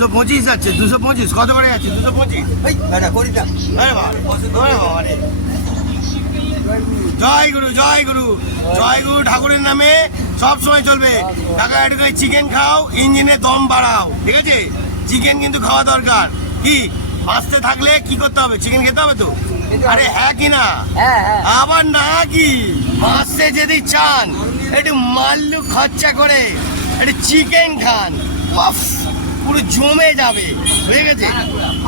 225 যাচ্ছে, 225 কত করে যাচ্ছে? 225 করি না। আরে বাবা রে। জয় গুরু জয় গুরু জয় গুরু ঠাকুরের নামে সব সময় চলবে। টাকা একটু চিকেন খাও, ইঞ্জিনে দম বাড়াও, ঠিক আছে? চিকেন কিন্তু খাওয়া দরকার। কি বাঁচতে থাকলে কি করতে হবে? চিকেন খেতে হবে তো। আরে হ্যাঁ কি না? আবার না কি বাঁচতে যদি চান একটু মাল্লু খরচা করে একটু চিকেন খান, পুরো জমে যাবে, হয়ে গেছে?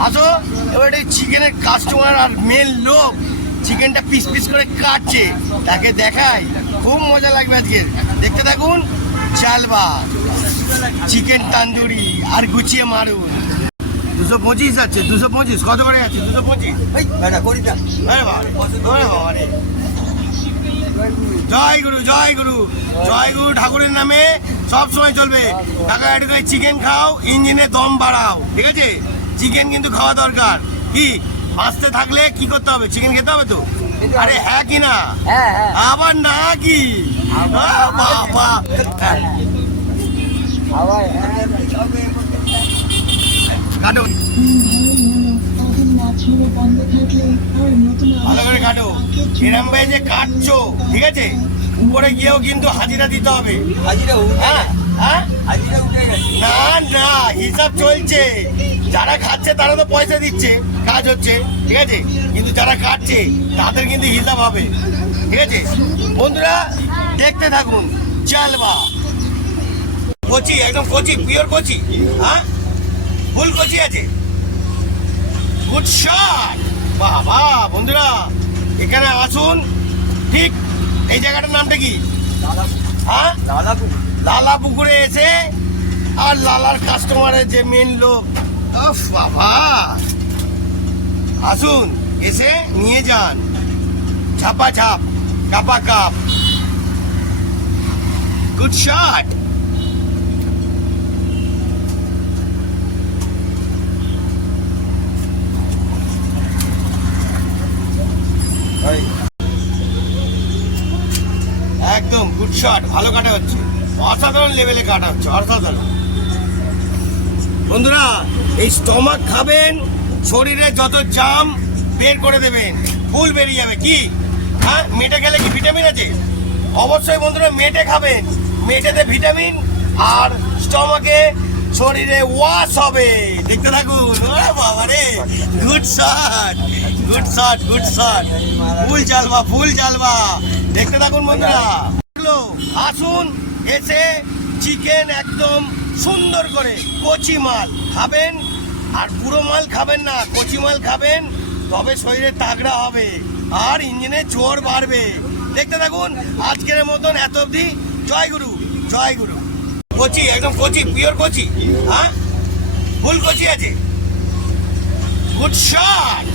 আসো এবার চিকেনের কাস্টমার আর মেন লোক চিকেনটা পিস পিস করে কাটছে, তাকে দেখাই, খুব মজা লাগবে আজকে। দেখতে থাকুন। চালবা চিকেন তান্দুরি আর গুছিয়ে মারুন। 225 যাচ্ছে, 225 কত করে যাচ্ছে? 225 করি না। আরে বাবা রে। জয় গুরু জয় গুরু জয় গুরু ঠাকুরের নামে সব সময় চলবে। টাকা একটু চিকেন খাও, ইঞ্জিনে দম বাড়াও, ঠিক আছে? চিকেন কিন্তু খাওয়া দরকার। কি বাঁচতে থাকলে কি করতে হবে? চিকেন খেতে হবে তো। আরে হ্যাঁ কি না? আবার না কি বাবা। কাটো ভালো করে কাটো। এরম ভাই যে কাটছো, ঠিক আছে, উপরে গিয়েও কিন্তু হাজিরা দিতে হবে। হ্যাঁ হ্যাঁ, না না, হিসাব চলছে। যারা খাচ্ছে তারা তো পয়সা দিচ্ছে, কাজ হচ্ছে, ঠিক আছে, কিন্তু যারা কাটছে তাদের কিন্তু হিসাব হবে, ঠিক আছে? বন্ধুরা দেখতে থাকুন। চালবা কচি, একদম কচি, পিওর কচি। হ্যাঁ, ফুল কচি আছে। Good shot. বাবা বন্ধুরা এখানে আসুন। ঠিক এই জায়গাটার নামটা কি? হ্যাঁ, লালা পুকুরে এসে আর লালার কাস্টমারের যে মেন লোক, বাবা আসুন, এসে নিয়ে যান। ছাপা ছাপ, কাপা কাপ। Good shot. একদম গুড শট, ভালো কাটা হচ্ছে, অসাধারণ লেভেলে কাটা হচ্ছে, অসাধারণ। বন্ধুরা এই স্টমাক খাবেন, শরীরে যত জাম বের করে দেবেন, ফুল বেরিয়ে যাবে। কি হ্যাঁ, মেটে গেলে কি ভিটামিন আছে? অবশ্যই বন্ধুরা মেটে খাবেন, মেটেতে ভিটামিন আর স্টমাকে শরীরে ওয়াশ হবে। দেখতে থাকুন। বাবা রে, good shot good shot good shot. Full চালবা ফুল চালবা। দেখতে থাকুন বন্ধুরা। আসুন, এসে চিকেন একদম সুন্দর করে কচি মাল খাবেন, আর পুরো মাল খাবেন না, কচি মাল খাবেন, তবে শরীরে তাগড়া হবে আর ইঞ্জিনে জোর বাড়বে। দেখতে থাকুন। আজকের মতন এত অবধি। জয় গুরু জয় গুরু। কচি, একদম কচি, পিওর কচি। হ্যাঁ, ফুল কচি আছে। Good shot.